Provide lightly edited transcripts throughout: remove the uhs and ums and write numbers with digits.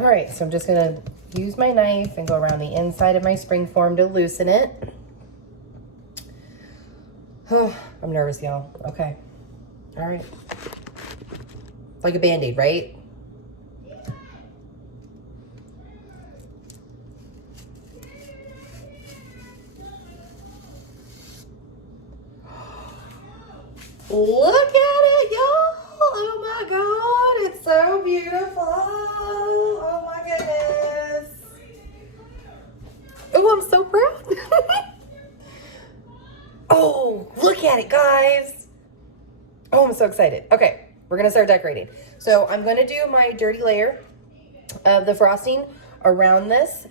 All right, so I'm just gonna use my knife and go around the inside of my springform to loosen it. Oh, I'm nervous, y'all. Okay. All right. It's like a Band-Aid, right? Look at it, y'all. Oh my God, it's so beautiful. Oh my goodness. Oh, I'm so proud. Oh, look at it, guys. Oh, I'm so excited. Okay, we're gonna start decorating. So I'm gonna do my dirty layer of the frosting around this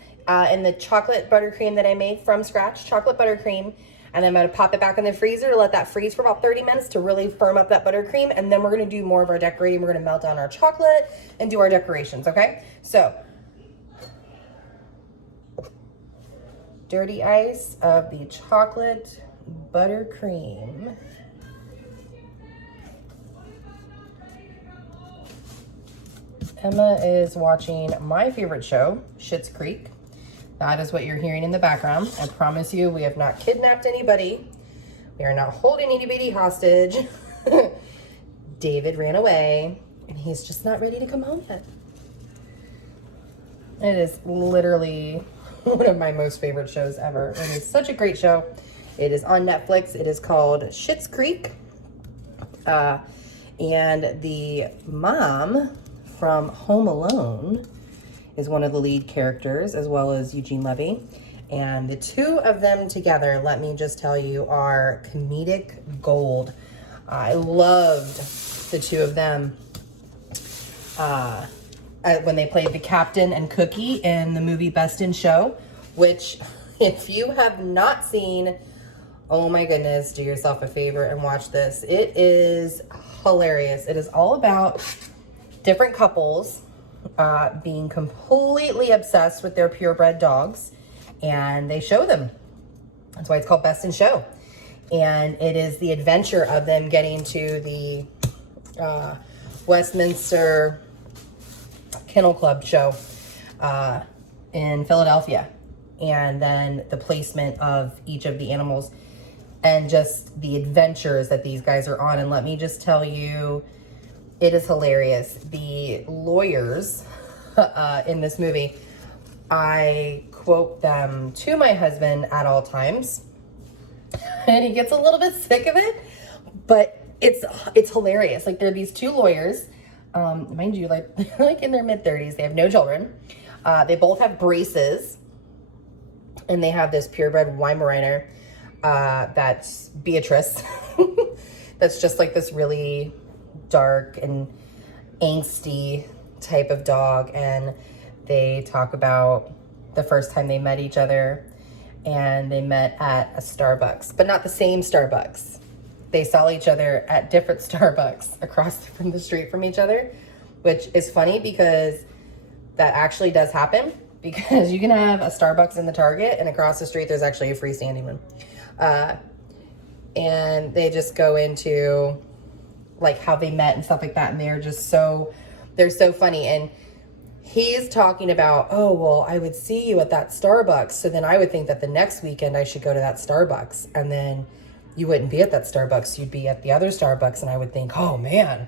in the chocolate buttercream that I made from scratch, chocolate buttercream. And then I'm gonna pop it back in the freezer to let that freeze for about 30 minutes to really firm up that buttercream. And then we're gonna do more of our decorating. We're gonna melt down our chocolate and do our decorations, okay? So, dirty ice of the chocolate buttercream. Emma is watching my favorite show, Schitt's Creek. That is what you're hearing in the background. I promise you, we have not kidnapped anybody. We are not holding anybody hostage. David ran away, and he's just not ready to come home yet. It is literally one of my most favorite shows ever. It is such a great show. It is on Netflix. It is called Schitt's Creek. And the mom from Home Alone is one of the lead characters, as well as Eugene Levy. And the two of them together, let me just tell you, are comedic gold. I loved the two of them when they played the captain and Cookie in the movie Best in Show, which if you have not seen, oh my goodness, do yourself a favor and watch this. It is hilarious. It is all about different couples being completely obsessed with their purebred dogs, and they show them. That's why it's called Best in Show. And it is the adventure of them getting to the Westminster Kennel Club show in Philadelphia, and then the placement of each of the animals and just the adventures that these guys are on. And let me just tell you, it is hilarious. The lawyers in this movie, I quote them to my husband at all times, and he gets a little bit sick of it, but it's hilarious. Like, there are these two lawyers, mind you, like in their mid-30s. They have no children. They both have braces, and they have this purebred Weimaraner that's Beatrice. That's just like this really dark and angsty type of dog. And they talk about the first time they met each other, and they met at a Starbucks, but not the same Starbucks. They saw each other at different Starbucks across from the street from each other, which is funny because that actually does happen, because you can have a Starbucks in the Target and across the street there's actually a freestanding one. And they just go into like how they met and stuff like that, and they're so funny. And he's talking about, oh, well, I would see you at that Starbucks, so then I would think that the next weekend I should go to that Starbucks, and then you wouldn't be at that Starbucks, you'd be at the other Starbucks, and I would think, oh man,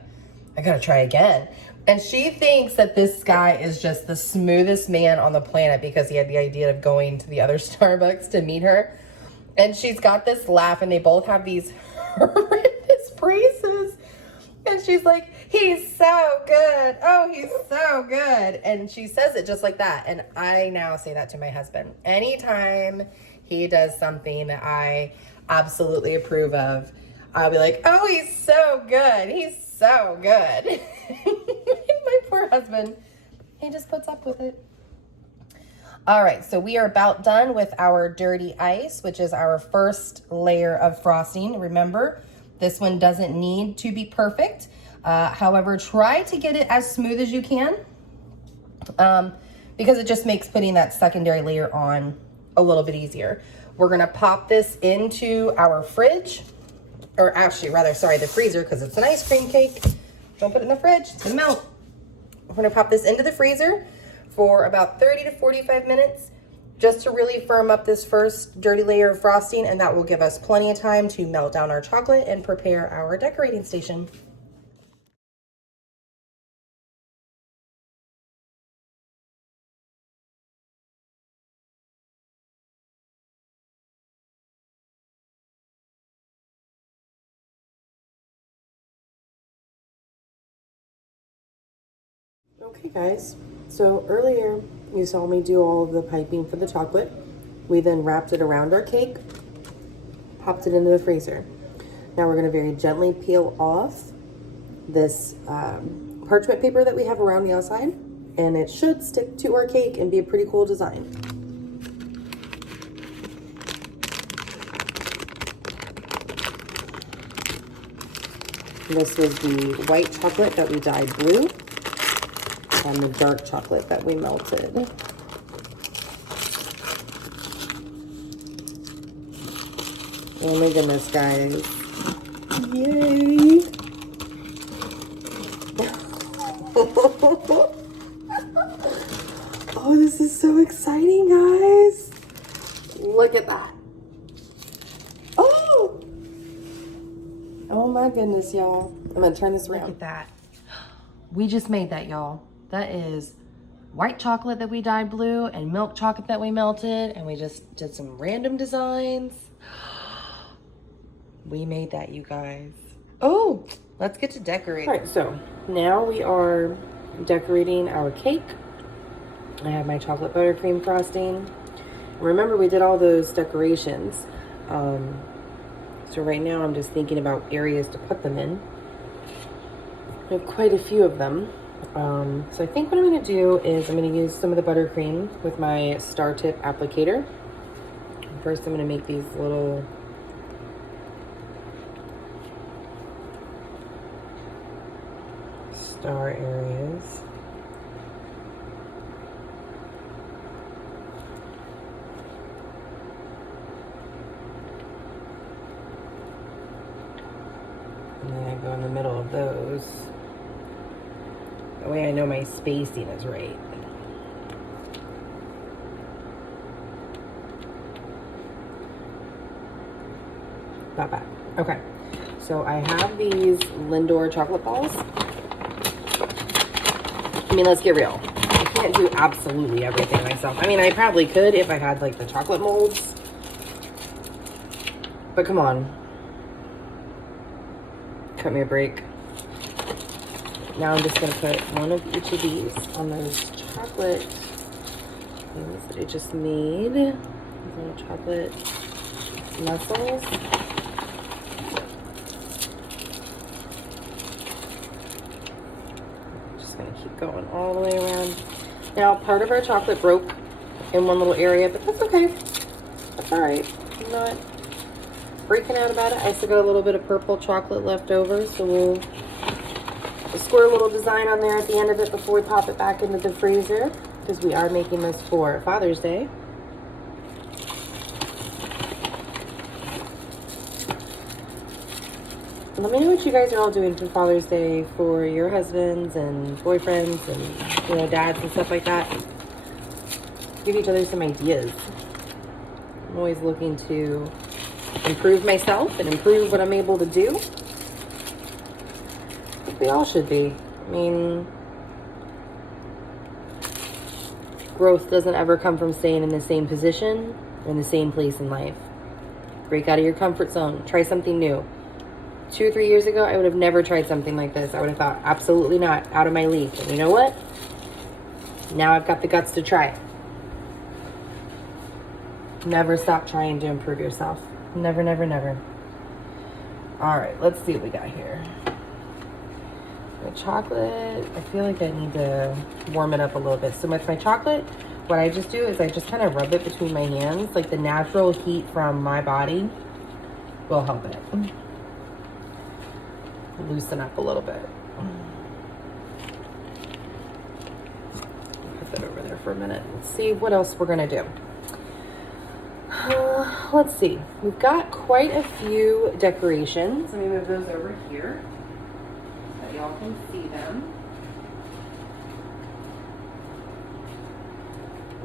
I gotta try again. And she thinks that this guy is just the smoothest man on the planet because he had the idea of going to the other Starbucks to meet her. And she's got this laugh, and they both have these horrendous braces. And she's like, he's so good. Oh, he's so good. And she says it just like that. And I now say that to my husband. Anytime he does something that I absolutely approve of, I'll be like, oh, he's so good. He's so good. My poor husband, he just puts up with it. All right, so we are about done with our dirty ice, which is our first layer of frosting. Remember, this one doesn't need to be perfect. However, try to get it as smooth as you can, because it just makes putting that secondary layer on a little bit easier. We're gonna pop this into our fridge, or actually rather, sorry, the freezer, because it's an ice cream cake. Don't put it in the fridge, it's gonna melt. We're gonna pop this into the freezer for about 30 to 45 minutes just to really firm up this first dirty layer of frosting, and that will give us plenty of time to melt down our chocolate and prepare our decorating station. Okay guys, so earlier you saw me do all of the piping for the chocolate. We then wrapped it around our cake, popped it into the freezer. Now we're going to very gently peel off this parchment paper that we have around the outside, and it should stick to our cake and be a pretty cool design. This was the white chocolate that we dyed blue and the dark chocolate that we melted. Oh my goodness, guys. Yay! Oh, this is so exciting, guys. Look at that. Oh! Oh my goodness, y'all. I'm gonna turn this around. Look at that. We just made that, y'all. That is white chocolate that we dyed blue and milk chocolate that we melted, and we just did some random designs. We made that, you guys. Oh, let's get to decorating. All right, so now we are decorating our cake. I have my chocolate buttercream frosting. Remember, we did all those decorations. So right now I'm just thinking about areas to put them in. We have quite a few of them. So I think what I'm gonna do is I'm gonna use some of the buttercream with my star tip applicator. First, I'm gonna make these little star areas. And then I go in the middle of those. That way I know my spacing is right. Not bad. Okay. So I have these Lindor chocolate balls. I mean, let's get real. I can't do absolutely everything myself. I mean, I probably could if I had like the chocolate molds. But come on. Cut me a break. Now I'm just going to put one of each of these on those chocolate things that I just made. These little chocolate mussels. Just going to keep going all the way around. Now, part of our chocolate broke in one little area, but that's okay. That's all right. I'm not freaking out about it. I still got a little bit of purple chocolate left over, so we'll squirt a little design on there at the end of it before we pop it back into the freezer, because we are making this for Father's Day. Let me know what you guys are all doing for Father's Day for your husbands and boyfriends and, you know, dads and stuff like that. Give each other some ideas. I'm always looking to improve myself and improve what I'm able to do. I think we all should be. I mean, growth doesn't ever come from staying in the same position or in the same place in life. Break out of your comfort zone. Try something new. 2 or 3 years ago, I would have never tried something like this. I would have thought, absolutely not, out of my league. And you know what? Now I've got the guts to try. Never stop trying to improve yourself. Never, never, never. All right, let's see what we got here. My chocolate, I feel like I need to warm it up a little bit. So with my chocolate, what I just do is I just kind of rub it between my hands. Like the natural heat from my body will help it loosen up a little bit. Put that over there for a minute. Let's see what else we're gonna do. Let's see. We've got quite a few decorations. Let me move those over here so y'all can see them.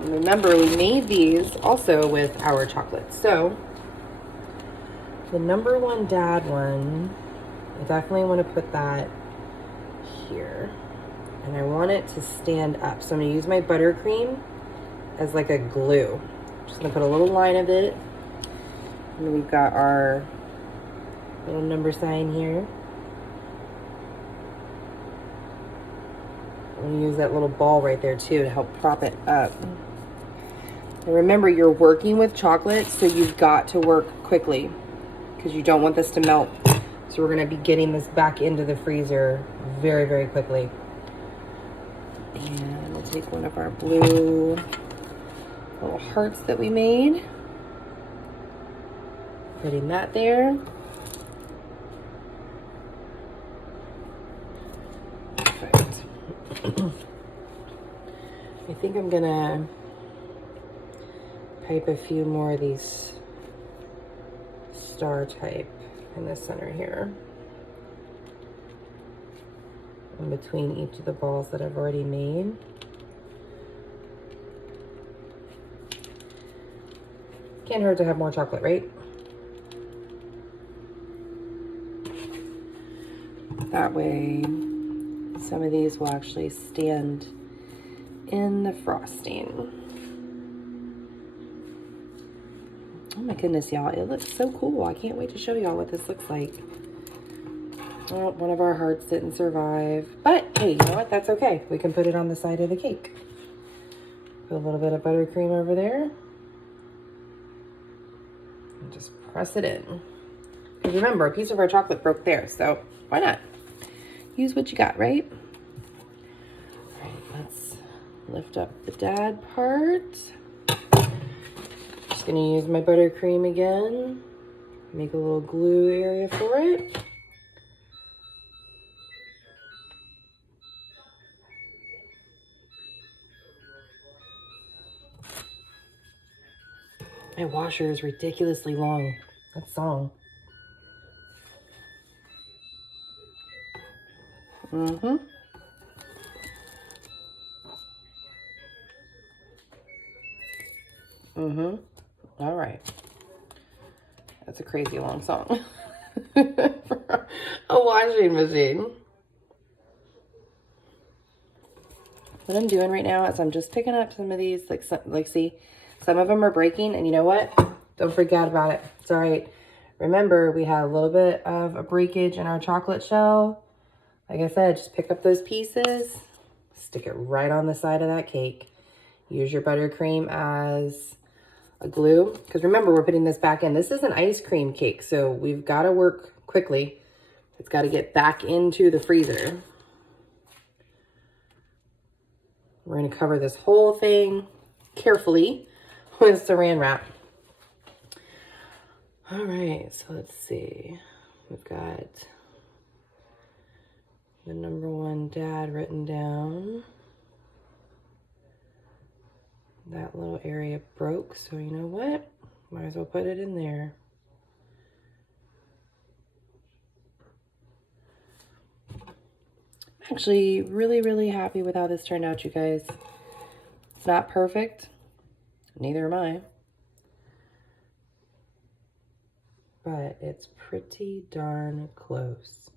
Remember, we made these also with our chocolate. So the number one dad one, I definitely want to put that here. And I want it to stand up. So I'm going to use my buttercream as like a glue. Just going to put a little line of it. And we've got our little number sign here. I'm going to use that little ball right there too to help prop it up. And remember, you're working with chocolate, so you've got to work quickly because you don't want this to melt. So we're going to be getting this back into the freezer very, very quickly. And we'll take one of our blue little hearts that we made. Putting that there. Perfect. I think I'm gonna pipe a few more of these star type in the center here. In between each of the balls that I've already made. Can't hurt to have more chocolate, right? That way, some of these will actually stand in the frosting. Oh my goodness, y'all, it looks so cool. I can't wait to show y'all what this looks like. Well, one of our hearts didn't survive, but hey, you know what? That's okay. We can put it on the side of the cake. Put a little bit of buttercream over there. And just press it in. Because remember, a piece of our chocolate broke there, so why not? Use what you got, right? All right, let's lift up the dad part. Just gonna use my buttercream again. Make a little glue area for it. My washer is ridiculously long. That song. Mm-hmm. Mm-hmm. All right. That's a crazy long song for a washing machine. What I'm doing right now is I'm just picking up some of these, like see, some of them are breaking, and you know what? Don't forget about it. It's all right. Remember, we had a little bit of a breakage in our chocolate shell. Like I said, just pick up those pieces, stick it right on the side of that cake. Use your buttercream as a glue. Because remember, we're putting this back in. This is an ice cream cake, so we've got to work quickly. It's got to get back into the freezer. We're going to cover this whole thing carefully with saran wrap. All right, so let's see. We've got the number one dad written down. That little area broke, so you know what? Might as well put it in there. I'm actually really, really happy with how this turned out, you guys. It's not perfect. Neither am I. But it's pretty darn close.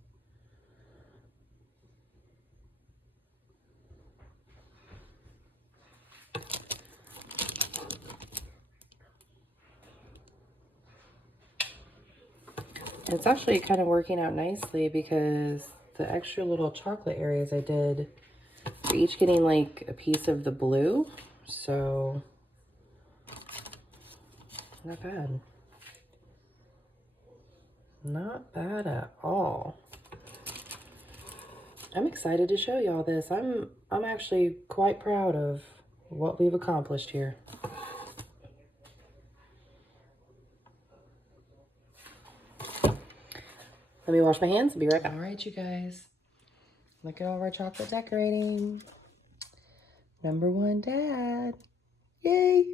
It's actually kind of working out nicely because the extra little chocolate areas I did are each getting like a piece of the blue. So, not bad. Not bad at all. I'm excited to show y'all this. I'm actually quite proud of what we've accomplished here. Let me wash my hands and be right back. All right, you guys. Look at all of our chocolate decorating. Number one dad. Yay!